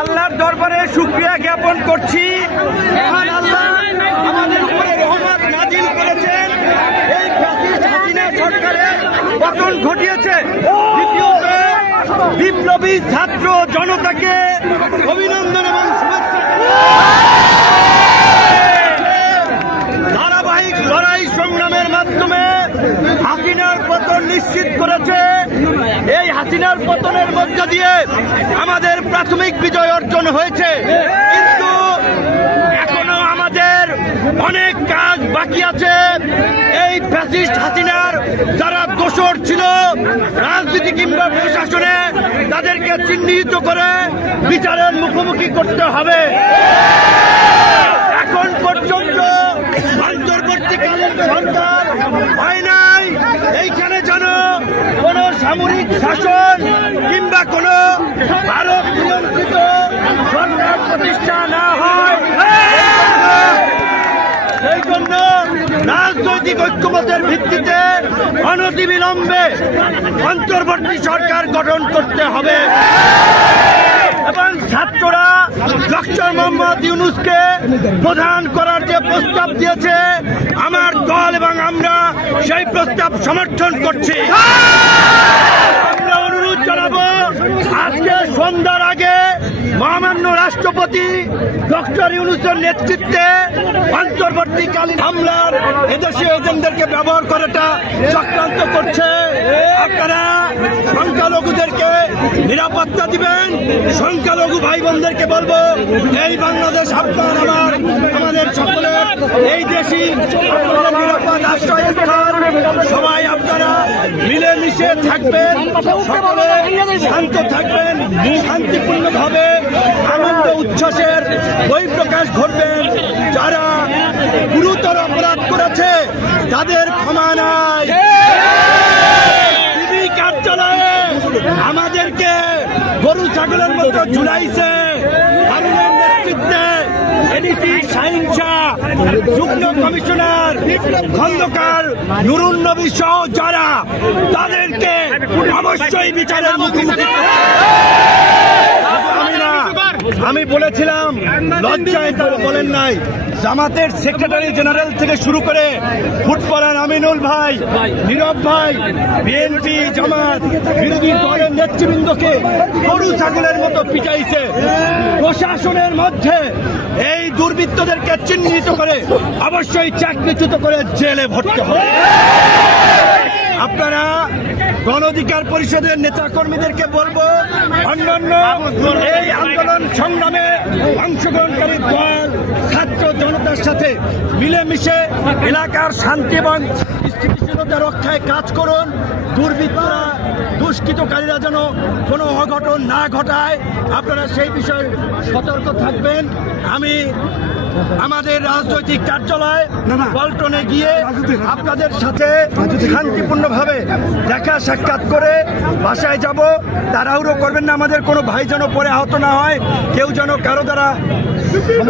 আল্লাহর দরবারে শুক্রিয়া জ্ঞাপন করছি। বিপ্লবী ছাত্র জনতাকে অভিনন্দন এবং শুভেচ্ছা ধারাবাহিক লড়াই সংগ্রামের মাধ্যমে হাসিনার পতন নিশ্চিত করেছে এই হাসিনার পতনের মধ্য দিয়ে আমাদের প্রাথমিক বিজয় অর্জন হয়েছে। কিন্তু এখনও আমাদের অনেক কাজ বাকি আছে। এই ফ্যাসিস্ট হাসিনার যারা দোষর ছিল, রাজনীতি কিংবা প্রশাসনে, তাদেরকে চিহ্নিত করে বিচারের মুখোমুখি করতে হবে। এখন পর্যন্ত অন্তর্বর্তীকালীন সরকার হয় নাই এইখানে যেন কোন সামরিক শাসন কিংবা কোন ভারত নিয়ন্ত্রিত সরকার প্রতিষ্ঠা না হয়। এই জন্য রাজনৈতিক ঐক্যমতের ভিত্তিতে অনতিবিলম্বে অন্তর্বর্তী সরকার গঠন করতে হবে। এবং ছাত্ররা ডক্টর মোহাম্মদ ইউনুসকে প্রধান করার যে প্রস্তাব দিয়েছে, আমার দল এবং আমরা সেই প্রস্তাব সমর্থন করছি। রাষ্ট্রপতি ডক্টর ইউনুসের নেতৃত্বে অন্তর্বর্তীকালীন হামলার এদেশীয় এজেন্টদেরকে ব্যবহার করাটা চক্রান্ত করছে। আপনারা সংখ্যালঘুদেরকে নিরাপত্তা দিবেন। সংখ্যালঘু ভাই বোনদেরকে বলব, এই বাংলাদেশ আপনার আমার, আমাদের সকলের, এই দেশি নিরাপদ আশ্রয়স্থল সবাই আপনারা মিলেমিশে থাকবেন, সকলে শান্ত থাকবেন, শান্তিপূর্ণভাবে উচ্ছ্বাসের বই প্রকাশ ঘটবেন যারা গুরুতর অপরাধ করেছে, তাদের ক্ষমা নাই। টিভি কার্যালয়ে আমাদেরকে গরু ছাগলের মতো ঝুলাইছে। কমিশনার খন্দকার নুরুন নবী সহ যারা তাদেরকে অবশ্যই বিচারের মুখোমুখি আমি বলেছিলাম লজ্জায় তারা বলেন নাই। জামাতের সেক্রেটারি জেনারেল থেকে শুরু করে ফুটবলার আমিনুল ভাই নীরব ভাই বিএনপি জামাত বিরোধী দলের নেতৃবৃন্দকে গরু ছাগলের মতো পিটাইছে। প্রশাসনের মধ্যে এই দুর্বৃত্তদেরকে চিহ্নিত করে অবশ্যই চাকরিচ্যুত করে জেলে ভরতে হবে। আপনারা গণ অধিকার পরিষদের নেতা কর্মীদেরকে বলব অন্যান্য সংগ্রামে অংশগ্রহণকারী দল ছাত্র জনতার সাথে মিলেমিশে এলাকার শান্তি এবং স্থিতিশীলতা রক্ষায় কাজ করুন। দুর্বৃত্তরা দুষ্কৃতকারীরা যেন কোনো অঘটন না ঘটায়। আপনারা সেই বিষয়ে সতর্ক থাকবেন। আমি আমাদের রাজনৈতিক কার্যালয় পল্টনে গিয়ে আপনাদের সাথে শান্তিপূর্ণভাবে দেখা সাক্ষাৎ করে বাসায় যাব। তাড়াহুড়ো করবেন না। আমাদের কোনো ভাই যেন পরে আহত না হয়। কেউ যেন কারও দ্বারা